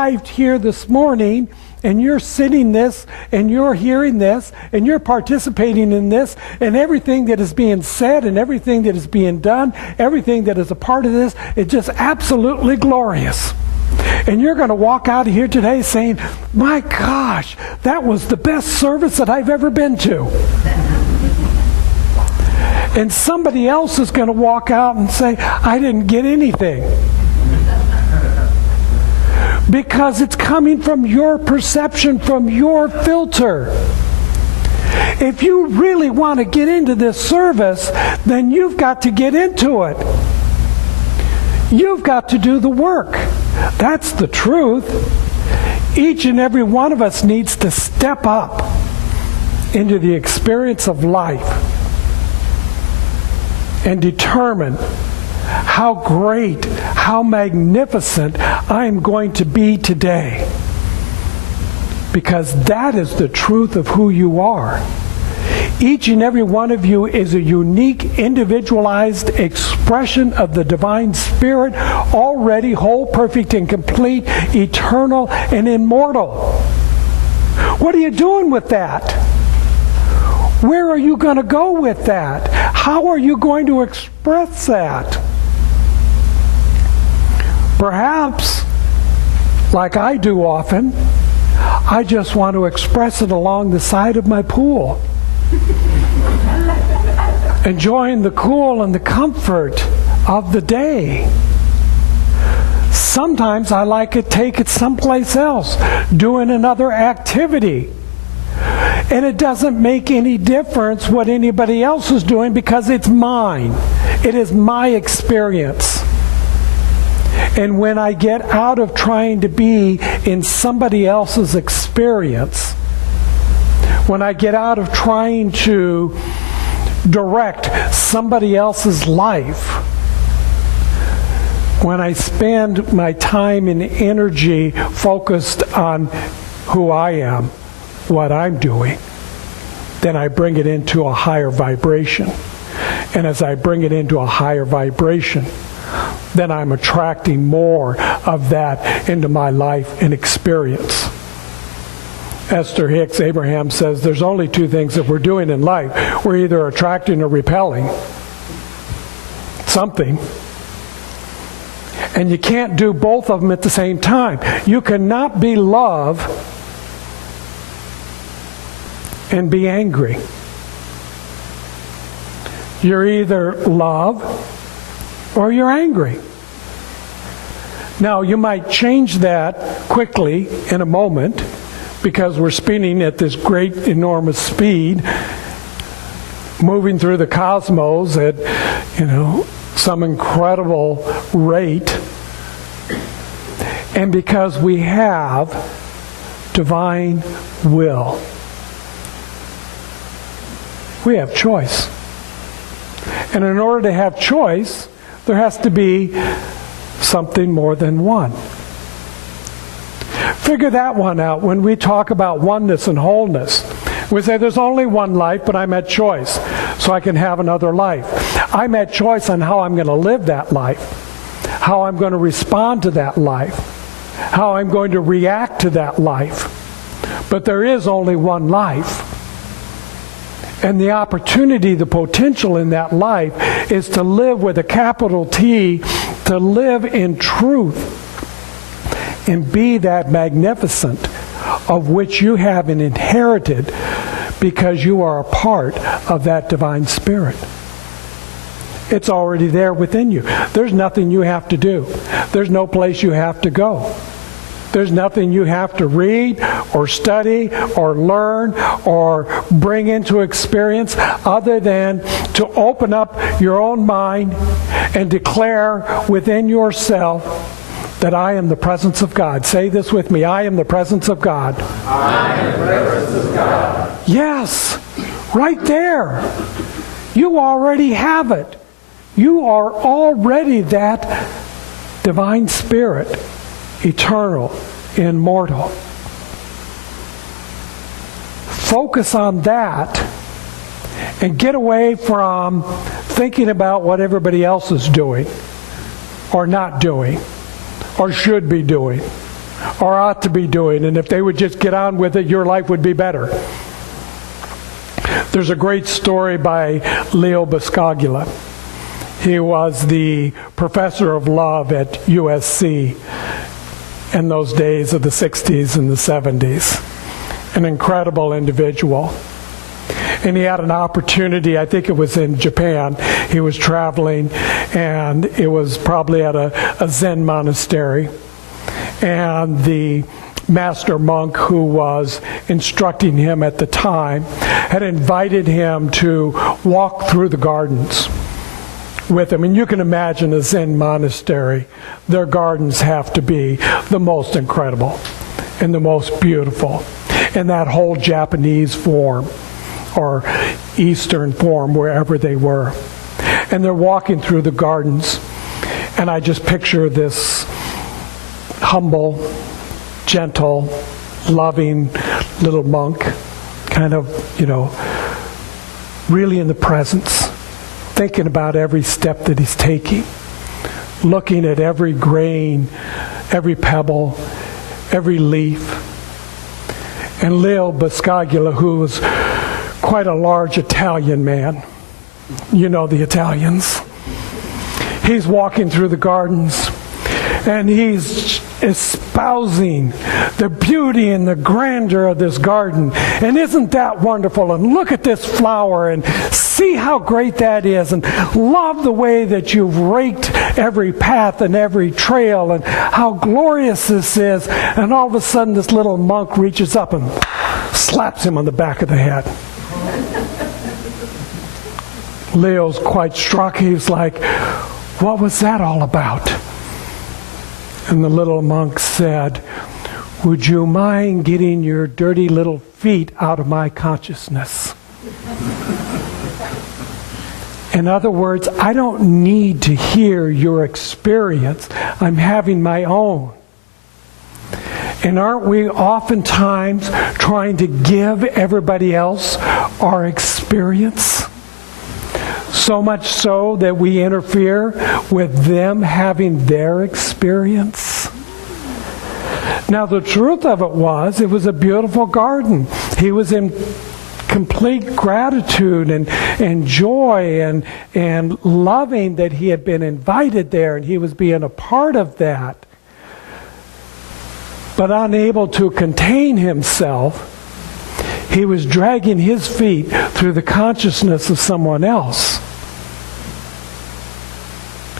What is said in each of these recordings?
arrived here this morning and you're sitting this and you're hearing this and you're participating in this and everything that is being said and everything that is being done, everything that is a part of this, it's just absolutely glorious. And you're going to walk out of here today saying, my gosh, that was the best service that I've ever been to. And somebody else is going to walk out and say, I didn't get anything. Because it's coming from your perception, from your filter. If you really want to get into this service, then you've got to get into it. You've got to do the work. That's the truth. Each and every one of us needs to step up into the experience of life and determine how great, how magnificent I'm going to be today. Because that is the truth of who you are. Each and every one of you is a unique, individualized expression of the divine spirit, already whole, perfect, and complete, eternal, and immortal. What are you doing with that? Where are you going to go with that? How are you going to express that? Perhaps, like I do often, I just want to express it along the side of my pool. Enjoying the cool and the comfort of the day. Sometimes I like to take it someplace else, doing another activity. And it doesn't make any difference what anybody else is doing because it's mine. It is my experience. And when I get out of trying to be in somebody else's experience, when I get out of trying to direct somebody else's life, when I spend my time and energy focused on who I am, what I'm doing, then I bring it into a higher vibration. And as I bring it into a higher vibration, then I'm attracting more of that into my life and experience. Esther Hicks Abraham says there's only two things that we're doing in life. We're either attracting or repelling something. And you can't do both of them at the same time. You cannot be love and be angry. You're either love or you're angry. Now, you might change that quickly in a moment because we're spinning at this great, enormous speed, moving through the cosmos at, some incredible rate. And because we have divine will. We have choice. And in order to have choice, there has to be something more than one. Figure that one out when we talk about oneness and wholeness. We say there's only one life, but I'm at choice, so I can have another life. I'm at choice on how I'm going to live that life, how I'm going to respond to that life, how I'm going to react to that life. But there is only one life. And the opportunity, the potential in that life is to live with a capital T, to live in truth and be that magnificent of which you have inherited because you are a part of that divine spirit. It's already there within you. There's nothing you have to do. There's no place you have to go. There's nothing you have to read or study or learn or bring into experience other than to open up your own mind and declare within yourself that I am the presence of God. Say this with me. I am the presence of God. I am the presence of God. Yes, right there. You already have it. You are already that divine spirit. Eternal, immortal. Focus on that and get away from thinking about what everybody else is doing or not doing or should be doing. or ought to be doing, and if they would just get on with it, your life would be better. There's a great story by Leo Buscaglia. He was the professor of love at USC in those days of the 60s and the 70s. An incredible individual. And he had an opportunity, I think it was in Japan, he was traveling, and it was probably at a Zen monastery. And the master monk who was instructing him at the time had invited him to walk through the gardens with him. And you can imagine a Zen monastery, their gardens have to be the most incredible and the most beautiful in that whole Japanese form or Eastern form, wherever they were. And they're walking through the gardens, and I just picture this humble, gentle, loving little monk, kind of, really in the presence, thinking about every step that he's taking, looking at every grain, every pebble, every leaf. And Leo Buscaglia, who was quite a large Italian man, you know the Italians, he's walking through the gardens, and he's espousing the beauty and the grandeur of this garden. And isn't that wonderful? And look at this flower and see how great that is. And love the way that you've raked every path and every trail and how glorious this is. And all of a sudden this little monk reaches up and slaps him on the back of the head. Leo's quite struck. He's like, what was that all about? And the little monk said, would you mind getting your dirty little feet out of my consciousness? In other words, I don't need to hear your experience. I'm having my own. And aren't we oftentimes trying to give everybody else our experience? So much so that we interfere with them having their experience. Now, the truth of it was a beautiful garden. He was in complete gratitude and joy and loving that he had been invited there and he was being a part of that. But unable to contain himself, he was dragging his feet through the consciousness of someone else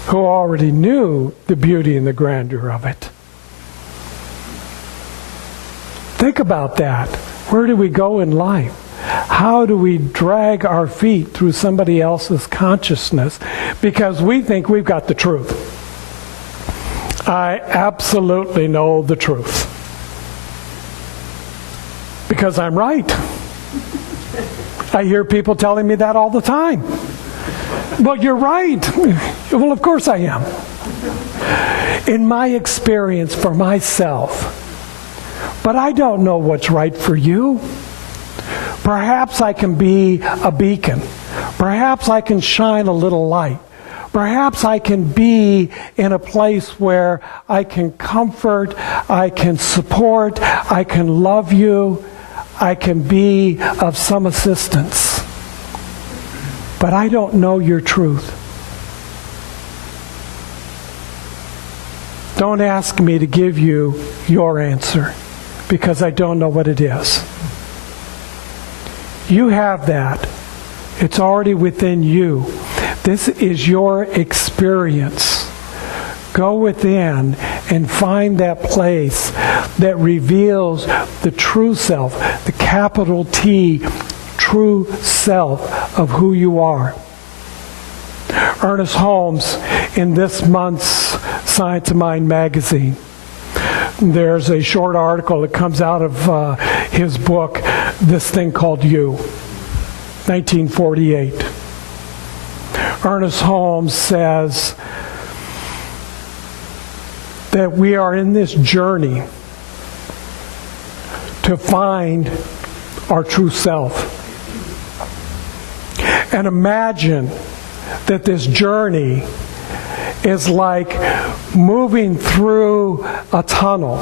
who already knew the beauty and the grandeur of it. Think about that. Where do we go in life? How do we drag our feet through somebody else's consciousness because we think we've got the truth? I absolutely know the truth. Because I'm right. I hear people telling me that all the time. Well, you're right. Well, of course I am. In my experience for myself. But I don't know what's right for you. Perhaps I can be a beacon. Perhaps I can shine a little light. Perhaps I can be in a place where I can comfort, I can support, I can love you, I can be of some assistance. But I don't know your truth. Don't ask me to give you your answer because I don't know what it is. You have that. It's already within you. This is your experience. Go within and find that place that reveals the true self, the capital T, true self of who you are. Ernest Holmes, in this month's Science of Mind magazine, there's a short article that comes out of his book, This Thing Called You, 1948. Ernest Holmes says that we are in this journey to find our true self. And imagine that this journey is like moving through a tunnel